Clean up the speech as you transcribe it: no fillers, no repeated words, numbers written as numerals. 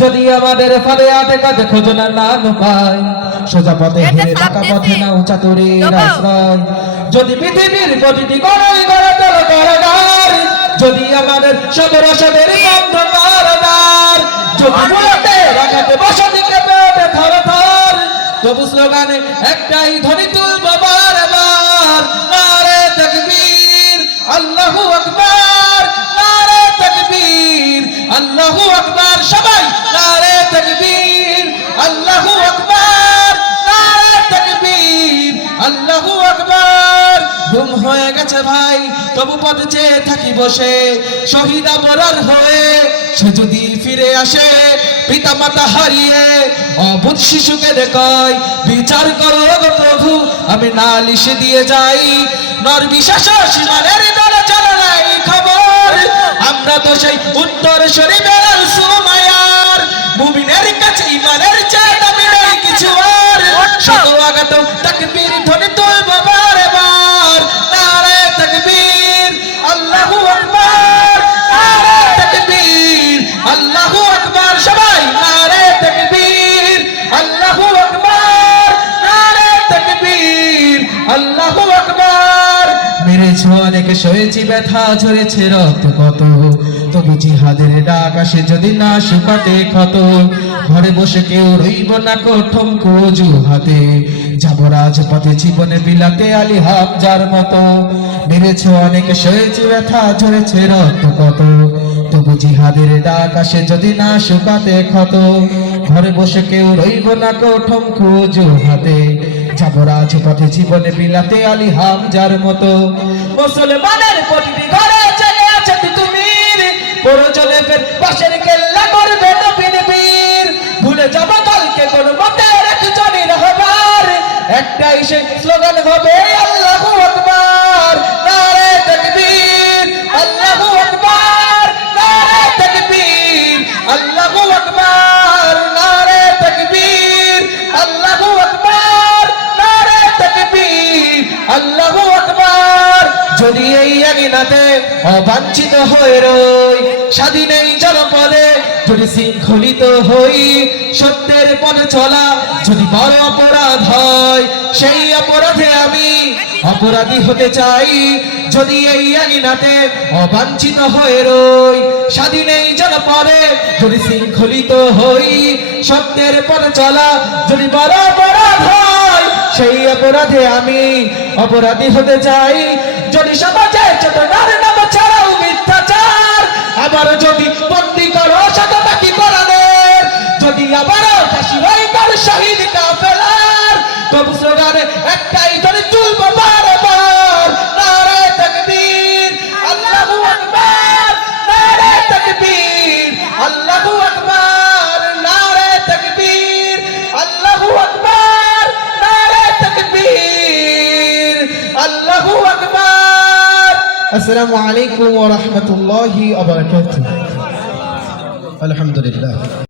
যদি আমাদের ফলে আটে কাঁধে খোঁজনা না পায়, সোজা পথে হেরে টাকা পথে নাও চাতুরীর আশ্রয়। যদি পৃথিবীর প্রতিটি গড়াই গড়ে তোলো কারাগার, যদি আমাদের সব রসদের বন্ধ কারাগার, যদি বুলেটে রাখাতে বসতিকে পেটে থর থর, তবু স্লোগানে একটাই ধ্বনি তুলবো বারবার, নারে তাকবীর আল্লাহু আকবার, নারে তাকবীর আল্লাহু আকবার। সবাই নারে তাকবীর আল্লাহু আকবার, নারে তাকবীর আল্লাহু আকবার। ঘুম হয়ে গেছে ভাই তবু পথ চেয়ে থাকি বসে, শহীদ অমরার হয়ে সে যদি ফিরে আসে, পিতা মাতা হারিয়ে অবুধ শিশুকে দেখায়, বিচার করো গো প্রভু আমি নালিশ দিয়ে যাই। নরবিশ্বাস সীমানের দলে চলে নাই খবর, আমরা তো সেই উত্তর শরীফের সুমায়ার, মুমিনের কাছে ইমানের চেয়ে দামি নেই কিছু আর। শত আঘাত তাকবীর ধ্বনি তুলবো বারবার, নারে তাকবীর আল্লাহু আকবার, নারে তাকবীর আল্লাহু আকবার। সবাই নারে তাকবীর আল্লাহু আকবার, নারে তাকবীর আল্লাহু আকবার। মেরেছো অনেক সয়েছি ব্যথা ঝরেছে রক্ত কত, তবু জিহাদের ডাক আসে যদি না শুকাতে ক্ষত। ঘরে বসে কেউ রইব না ঠমকো অজুহাতে, যাবো রাজপথে জীবনে বিলাতে আলী হামজার মতো। মেরেছো অনেক সয়েছি ব্যথা ঝরেছে রক্ত কত, তবু জিহাদের ডাক আসে যদি না শুকাতে ক্ষত। ঘরে বসে কেউ রইব না ঠমকো অজুহাতে, যাবো রাজপথে জীবনে বিলাতে আলী হামজার মতো। মুসলমানের প্রতিটি ঘরে চলে আছে তিতুমির, প্রয়োজনে ফের পাশের কেল্লা করবে নবীর বীর। ভুলে যাব কালকে কোন মতে একজনই রহবার, একটাই সে স্লোগান হবে আল্লাহু আকবার, নারে তাকবীর আল্লাহু আকবার, নারে তাকবীর আল্লাহু আকবার, নারে তাকবীর আল্লাহু আকবার, নারে তাকবীর আল্লাহু আকবার। যদি এই আঙিনাতে অবাঞ্ছিত হয়ে রই, স্বাধীন এই জনপদে যদি শৃঙ্খলিত হই, সত্যের পথে চলা যদি বড় অপরাধ হয়, সেই অপরাধে আমি অপরাধী হতে চাই। যদি এই আঙিনাতে অবাঞ্ছিত হয়ে রই, স্বাধীন এই জনপদে যদি শৃঙ্খলিত হই, সত্যের পথে চলা যদি বড় অপরাধ হয়, সেই অপরাধে আমি অপরাধী হতে চাই। যদি সমাজে চেতনার নাম ছাড়াও মিথ্যাচার, আবার যদি বন্দী করো শতবাকি কোরআনের, যদি আবারও ফাঁসি হয় কার শহীদ কাফেলার, তবু স্লোগানে একটাই ধ্বনি তুলবো বারবার, নারে তাকবীর আল্লাহু আকবার, নারে তাকবীর আল্লাহু আকবার, নারে তাকবীর আল্লাহু আকবার, নারে তাকবীর আল্লাহু আকবার। আসসালামু আলাইকুম ওয়া রাহমাতুল্লাহি ওয়া বারাকাতুহু। আলহামদুলিল্লাহ।